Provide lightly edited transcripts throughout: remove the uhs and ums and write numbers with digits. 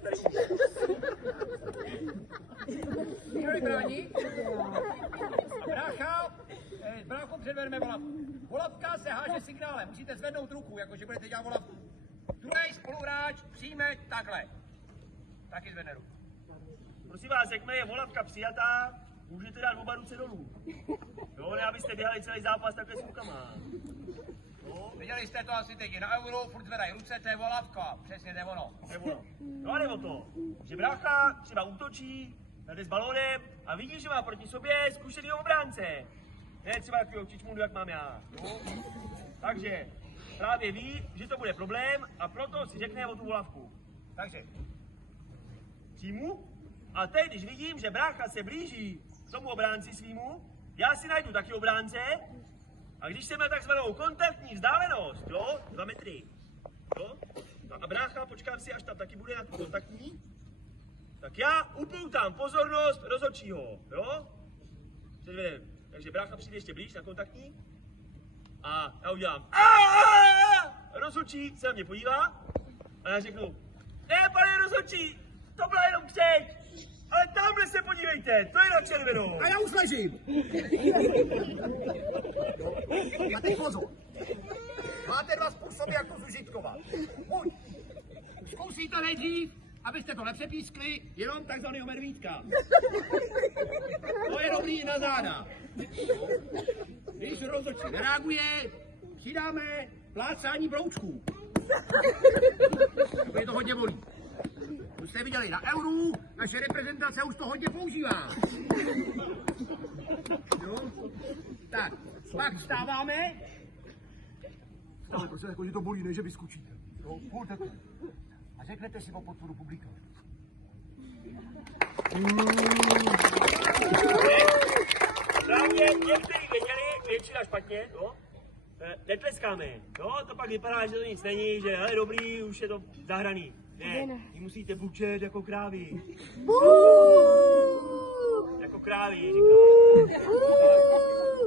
budeš tady Měli bráník. A brácha, bráchu předvedeme volavku. Volavka se háže signálem. Musíte zvednout ruku, jakože budete dělat volavku. Druhý spoluhráč přijme takhle. Taky zvedne ruku. Prosím vás, jakmile je volavka přijatá, můžete dát oba ruce dolů. Jo, ne abyste běhali celý zápas takhle s rukama. No, viděli jste to asi teď na euro, furt zvedají ruce, to je volavka. Přesně, to je ono. No a jde o to, že brácha třeba útočí, jde s balónem a vidí, že má proti sobě zkušenýho obránce. Ne třeba takového čičmundu, jak mám já. No. Takže právě ví, že to bude problém a proto si řekne o tu volavku. Takže. Přijmu a teď, když vidím, že brácha se blíží k tomu obránci svýmu, já si najdu taky obránce a když jsem na takzvanou kontaktní vzdálenost, jo, 2 metry, jo, a brácha, počkám si, až tam taky bude na tu kontaktní, tak já upoutám pozornost rozhodčího, jo, předvedem. Takže brácha přijde ještě blíž na kontaktní a já udělám rozhodčí se na mě podívá a já řeknu, ne, pane rozhodčí, to byla jenom křeč, ale tamhle se podívejte, to je na červenou. A já už ležím. A teď pozor. Máte 2 způsoby, jak to zužitkovat. Buď zkusíte nejdřív, abyste to nepřepískli, jenom takzvanýho medvídka. To je dobrý na záda. Když rozhodčí nereaguje, přidáme plácání broučků. Je to hodně bolí. Už jste viděli na euru, naše reprezentace už to hodně používá. Jo? Tak, pak vstáváme. Vstáváme, prostě jako, že to bolí, ne, že vyskočíte. Jo, půl takhle. A řeknete si o podporu publika. Právě někteří věděli, většina špatně, jo? Netleskáme, jo? To pak vypadá, že to nic není, že hele, dobrý, už je to zahraný. Ne, vy musíte bučet jako krávy. Jako krávy, říká.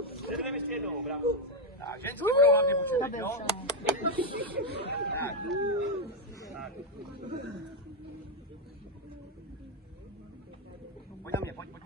Předvedeme ještě jednou, bravo. Tak, ženský budou hlavně bučet, jo? Tak. Tak. Pojď na mě, pojď, pojď,